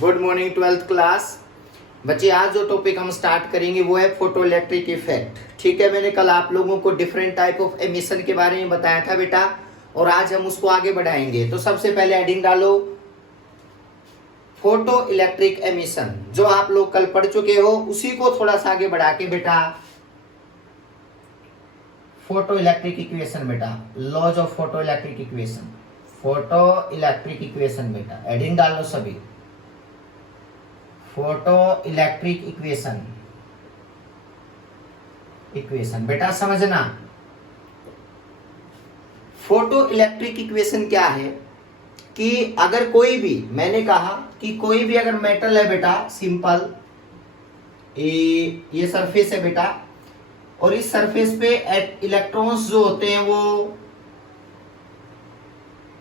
Good morning twelfth class. बच्चे आज जो टॉपिक हम स्टार्ट करेंगे वो है फोटो इलेक्ट्रिक इफेक्ट। ठीक है, मैंने कल आप लोगों को डिफरेंट टाइप ऑफ एमिशन के बारे में बताया था बेटा, और आज हम उसको आगे बढ़ाएंगे। तो सबसे पहले हेडिंग डालो फोटो इलेक्ट्रिक एमिशन। जो आप लोग कल पढ़ चुके हो उसी को थोड़ा सा आगे बढ़ा के बेटा फोटो इलेक्ट्रिक इक्वेशन, बेटा laws of photoelectric equation, photoelectric equation बेटा हेडिंग डालो सभी, फोटो इलेक्ट्रिक इक्वेशन। इक्वेशन बेटा समझना, फोटो इलेक्ट्रिक इक्वेशन क्या है कि अगर कोई भी, मैंने कहा कि कोई भी अगर मेटल है बेटा, सिंपल ये सरफेस है बेटा, और इस सरफेस पे इलेक्ट्रॉन्स जो होते हैं वो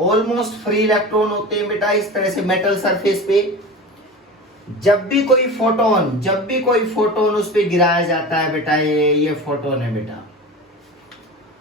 ऑलमोस्ट फ्री इलेक्ट्रॉन होते हैं बेटा। इस तरह से मेटल सरफेस पे जब भी कोई फोटोन उस पे गिराया जाता है बेटा, ये फोटोन है बेटा,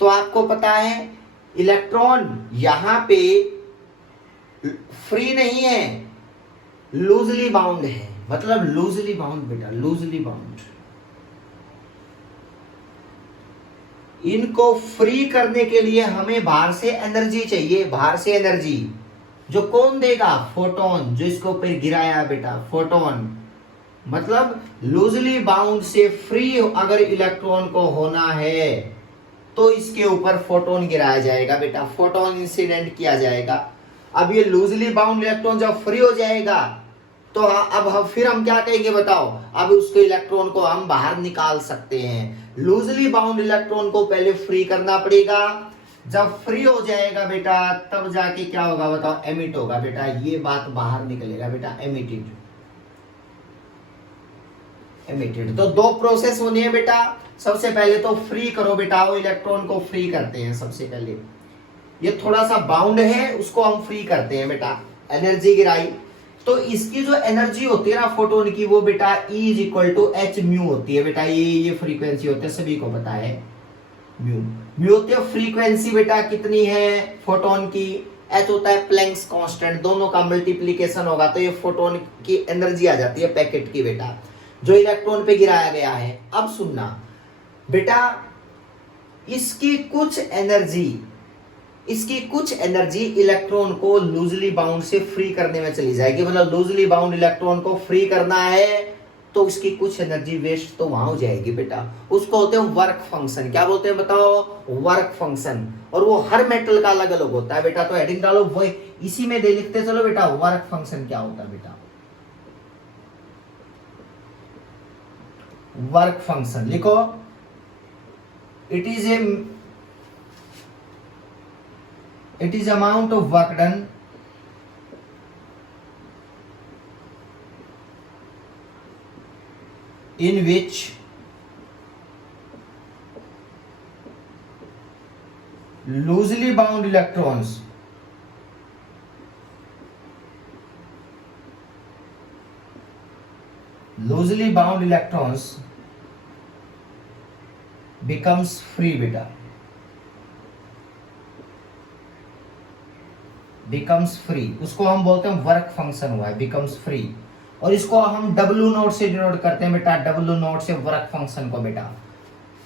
तो आपको पता है इलेक्ट्रॉन यहां पे फ्री नहीं है, लूजली बाउंड है। मतलब लूजली बाउंड बेटा, लूजली बाउंड। इनको फ्री करने के लिए हमें बाहर से एनर्जी चाहिए, बाहर से एनर्जी जो कौन देगा? फोटोन, जो इसके ऊपर गिराया बेटा, फोटोन। मतलब लूजली बाउंड से फ्री अगर इलेक्ट्रॉन को होना है तो इसके ऊपर फोटोन गिराया जाएगा बेटा, फोटोन इंसिडेंट किया जाएगा। अब ये लूजली बाउंड इलेक्ट्रॉन जब फ्री हो जाएगा तो अब फिर हम क्या कहेंगे बताओ? अब उसके इलेक्ट्रॉन को हम बाहर निकाल सकते हैं। लूजली बाउंड इलेक्ट्रॉन को पहले फ्री करना पड़ेगा, जब फ्री हो जाएगा बेटा तब जाके क्या होगा बताओ? एमिट होगा बेटा, ये बात बाहर निकलेगा बेटा, एमिटेड। एमिटेड तो दो प्रोसेस होनी है बेटा। सबसे पहले तो फ्री करो बेटा, वो इलेक्ट्रॉन को फ्री करते हैं सबसे पहले। ये थोड़ा सा बाउंड है, उसको हम फ्री करते हैं बेटा, एनर्जी गिराई। तो इसकी जो एनर्जी होती है ना फोटोन की, वो बेटा E is equal to h mu होती है बेटा। ये फ्रीक्वेंसी होती है, सभी को पता है, म्यू। म्यू होती है फ्रीक्वेंसी बेटा, कितनी है फोटोन की? एच होता है प्लैंक्स कांस्टेंट, दोनों का मल्टीप्लीकेशन होगा तो ये फोटोन की एनर्जी आ जाती है पैकेट की बेटा, जो इलेक्ट्रॉन पे गिराया गया है। अब सुनना बेटा, इसकी कुछ एनर्जी इलेक्ट्रॉन को लूजली बाउंड से फ्री करने में चली जाएगी। मतलब लूजली बाउंड इलेक्ट्रॉन को फ्री करना है तो उसकी कुछ एनर्जी वेस्ट तो वहां हो जाएगी बेटा, उसको होते हैं वर्क फंक्शन। क्या बोलते हैं बताओ? Work function. और वो हर मेटल का अलग अलग होता है बेटा। तो हेडिंग डालो वो इसी में दे लिखते चलो बेटा, वर्क फंक्शन क्या होता है बेटा? वर्क फंक्शन लिखो, it is amount of work done in which loosely bound electrons becomes free बेटा, बिकम्स फ्री। उसको हम बोलते हैं वर्क फंक्शन हुआ है, बिकम्स फ्री। और इसको हम W नोट से डिनोट करते हैं बेटा, W नोट से वर्क फंक्शन को बेटा।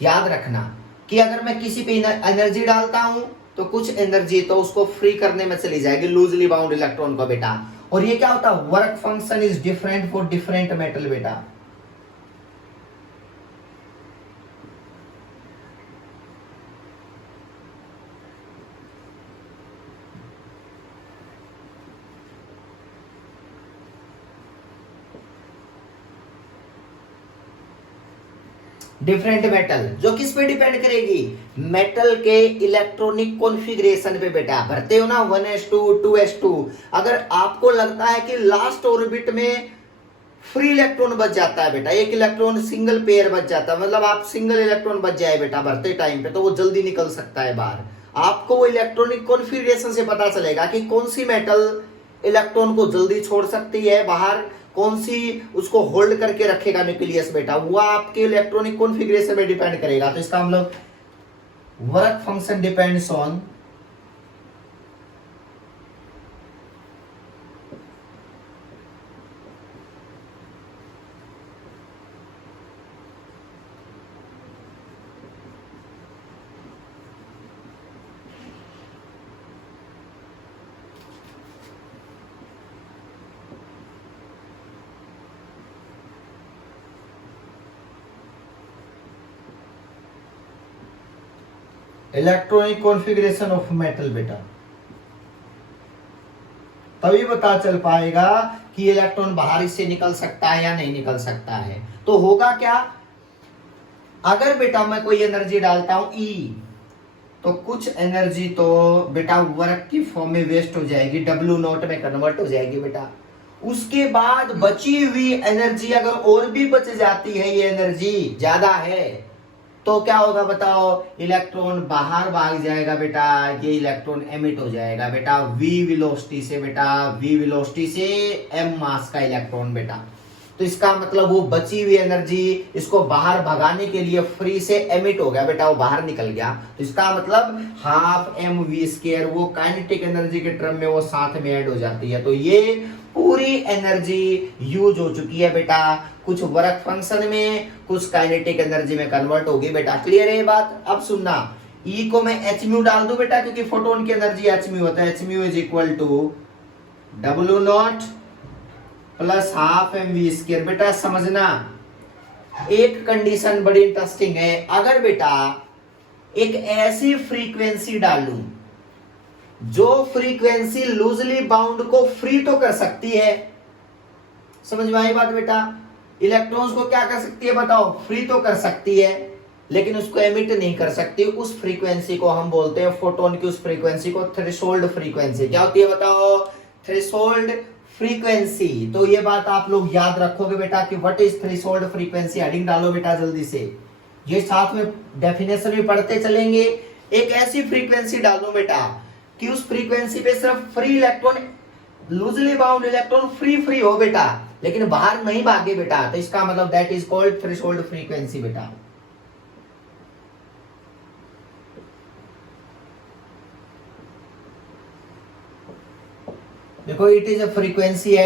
याद रखना कि अगर मैं किसी पे एनर्जी डालता हूं तो कुछ एनर्जी तो उसको फ्री करने में चली जाएगी, लूजली बाउंड इलेक्ट्रॉन को बेटा। और ये क्या होता है? Work function is different for different metal बेटा। डिफरेंट मेटल जो किस पे डिपेंड करेगी? मेटल के इलेक्ट्रॉनिक कॉन्फ़िगरेशन पे बेटा। भरते हो ना 1s2 2s2, अगर आपको लगता है कि लास्ट ऑर्बिट में फ्री इलेक्ट्रॉन बच जाता है बेटा, एक इलेक्ट्रॉन सिंगल पेयर बच जाता है, मतलब आप सिंगल इलेक्ट्रॉन बच जाए बेटा भरते टाइम पे, तो वो जल्दी निकल सकता है बाहर। आपको वो इलेक्ट्रॉनिक कॉन्फ़िगरेशन से पता चलेगा कि कौन सी मेटल इलेक्ट्रॉन को जल्दी छोड़ सकती है बाहर, कौन सी उसको होल्ड करके रखेगा न्यूक्लियस बेटा। वो आपके इलेक्ट्रॉनिक कॉन्फ़िगरेशन पे डिपेंड करेगा। तो इसका मतलब work function depends on electronic configuration of metal बेटा, तभी पता चल पाएगा कि इलेक्ट्रॉन बाहर से निकल सकता है या नहीं निकल सकता है। तो होगा क्या, अगर बेटा मैं कोई एनर्जी डालता हूं E, तो कुछ एनर्जी तो बेटा वर्क की फॉर्म में वेस्ट हो जाएगी, W0 में कन्वर्ट हो जाएगी बेटा। उसके बाद बची हुई एनर्जी अगर और भी बच जाती है, ये एनर्जी ज्यादा है, तो क्या होगा बताओ, इलेक्ट्रॉन बाहर भाग जाएगा बेटा, ये इलेक्ट्रॉन एमिट हो जाएगा बेटा v वेलोसिटी से बेटा, v वेलोसिटी से m मास का इलेक्ट्रॉन बेटा। तो इसका मतलब वो बची हुई एनर्जी इसको बाहर भगाने के लिए फ्री से एमिट हो गया बेटा, वो बाहर निकल गया। तो इसका मतलब हाफ mv², वो काइनेटिक एनर्जी के टर्म में वो साथ में ऐड हो जाती है। तो ये पूरी एनर्जी यूज हो चुकी है बेटा, कुछ वर्क फंक्शन में, कुछ काइनेटिक एनर्जी में कन्वर्ट होगी बेटा। क्लियर है ये बात? अब सुनना, E को मैं h म्यू डाल दूं बेटा, क्योंकि फोटोन की एनर्जी h म्यू होता है, h mu is equal to W0 plus half mv² बेटा। समझना, एक कंडीशन बड़ी इंटरेस्टिंग है, अगर बेटा एक ऐसी फ्रीक्वेंसी डालूं जो फ्रीक्वेंसी लूजली बाउंड को फ्री तो कर सकती है, समझ में आई बात बेटा? इलेक्ट्रॉन्स को क्या कर सकती है बताओ, फ्री तो कर सकती है, लेकिन उसको एमिट नहीं कर सकती। उस फ्रीक्वेंसी को हम बोलते हैं, फोटोन की उस फ्रीक्वेंसी को थ्रेशोल्ड फ्रीक्वेंसी। क्या होती है बताओ? Threshold frequency. तो ये बात आप लोग याद रखोगे बेटा कि what is threshold frequency. Heading डालो बेटा जल्दी से, ये साथ में डेफिनेशन भी पढ़ते चलेंगे। एक ऐसी फ्रीक्वेंसी डालो बेटा कि उस फ्रीक्वेंसी पे सिर्फ free electron, loosely bound electron free हो बेटा, लेकिन बाहर नहीं भागे बेटा। तो इसका मतलब that is called threshold frequency बेटा। देखो, it is a frequency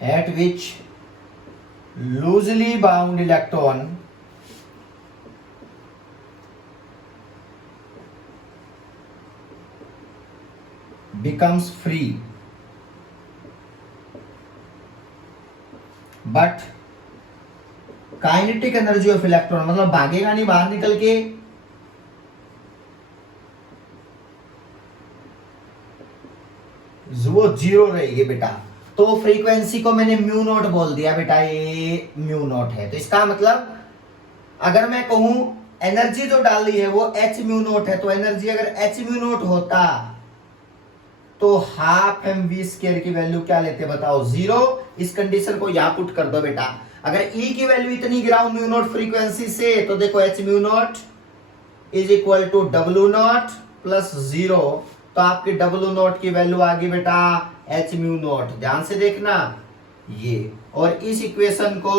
at which loosely bound electron becomes free, but kinetic energy of electron, मतलब भागेगा नहीं बाहर निकल के, वो जीरो रहेगी बेटा। तो फ्रीक्वेंसी को मैंने म्यू नॉट बोल दिया बेटा, ये म्यू नॉट है। तो इसका मतलब अगर मैं कहूं एनर्जी जो डाली है वो h म्यू नॉट है, तो एनर्जी अगर h म्यू नॉट होता तो हाफ mv² की वैल्यू क्या लेते बताओ? 0। इस कंडीशन को यहां पुट कर दो बेटा। अगर E की वैल्यू इतनी गिराओ म्यू नॉट फ्रीक्वेंसी से, तो देखो h mu not is equal to W0 plus 0। तो आपकी W0 की वैल्यू आ गई बेटा h म्यू नॉट। ध्यान से देखना ये, और इस इक्वेशन को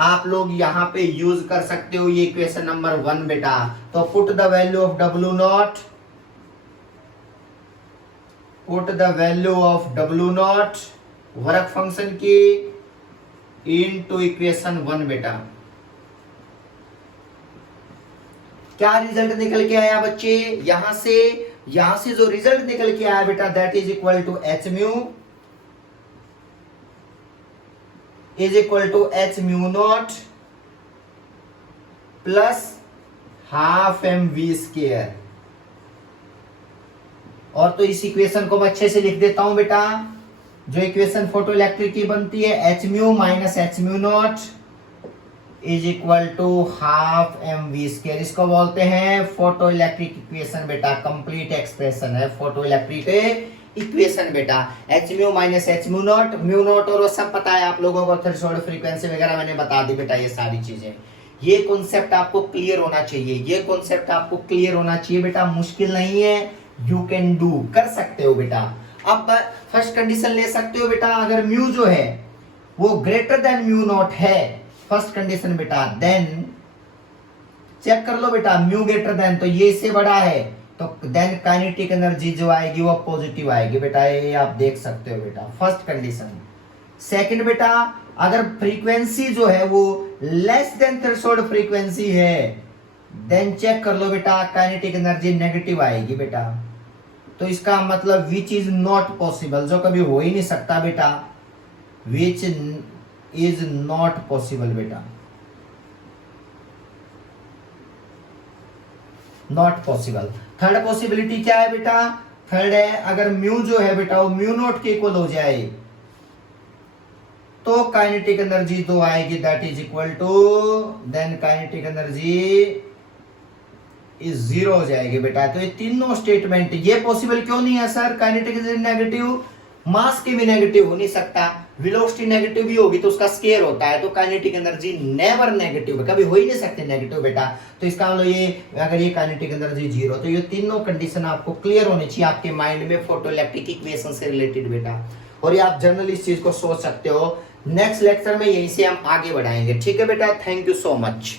आप लोग यहाँ पे यूज कर सकते हो, ये इक्वेशन नंबर 1 बेटा। तो put the value of W0, put the value of W0 work function की इनटू इक्वेशन 1 बेटा। क्या रिजल्ट निकल के आया बच्चे? यहां से जो रिजल्ट निकल के आया बेटा, that is equal to h mu is equal to h mu not plus half mv²। और तो इस इक्वेशन को मैं अच्छे से लिख देता हूं बेटा। जो इक्वेशन फोटो इलेक्ट्रिक की बनती है, h mu minus h mu not is equal to half mv²। इसको बोलते हैं फोटो इलेक्ट्रिक इक्वेशन बेटा। कंप्लीट एक्सप्रेशन है फोटो इलेक्ट्रिक इक्वेशन बेटा। h mu minus h mu not और वो सब पता है आप लोगों को, थ्रेशोल्ड फ्रीक्वेंसी वगैरह मैंने बता दी बेटा। ये सारी चीजें, ये कॉन्सेप्ट आपको क्लियर होना चाहिए, ये कॉन्सेप्ट आपको क्लियर होना चाहिए बेटा। मुश्किल नहीं है, यू कैन डू, कर सकते हो बेटा। अब फर्स्ट कंडीशन ले सकते हो बेटा, अगर म्यू जो है वो ग्रेटर देन म्यू नॉट है, फर्स्ट कंडीशन बेटा, देन चेक कर लो बेटा, म्यू ग्रेटर देन, तो ये इससे बड़ा है, तो देन काइनेटिक एनर्जी जो आएगी वो पॉजिटिव आएगी बेटा। ये आप देख सकते हो बेटा, फर्स्ट कंडीशन। सेकंड बेटा, अगर फ्रीक्वेंसी जो है वो लेस देन थ्रेशोल्ड फ्रीक्वेंसी है, देन चेक कर लो बेटा, काइनेटिक एनर्जी नेगेटिव आएगी बेटा। तो इसका मतलब विच इज नॉट पॉसिबल, जो कभी हो ही नहीं सकता बेटा। विच इज नॉट पॉसिबल बेटा, नॉट पॉसिबल। थर्ड पॉसिबिलिटी क्या है बेटा, थर्ड है अगर म्यू जो है बेटा वो म्यू नॉट के इक्वल हो जाए तो काइनेटिक एनर्जी 2 आएगी, that is equal to, then kinetic energy is 0 हो जाएगी बेटा। तो ये तीनों स्टेटमेंट, ये पॉसिबल क्यों नहीं है सर, काइनेटिक एनर्जी नेगेटिव, मास के भी नेगेटिव हो नहीं सकता, वेलोसिटी नेगेटिव भी होगी तो उसका स्केयर होता है, तो काइनेटिक एनर्जी नेवर नेगेटिव है, कभी हो ही नहीं सकते नेगेटिव बेटा। तो इसका मतलब ये, अगर ये काइनेटिक एनर्जी 0, तो ये तीनों कंडीशन आपको क्लियर होनी चाहिए आपके माइंड में फोटोइलेक्ट्रिक इक्वेशन से रिलेटेड बेटा, और ये आप जनरली इस चीज को सोच सकते हो। नेक्स्ट लेक्चर में यहीं से हम आगे बढ़ाएंगे, ठीक है बेटा। Thank you so much.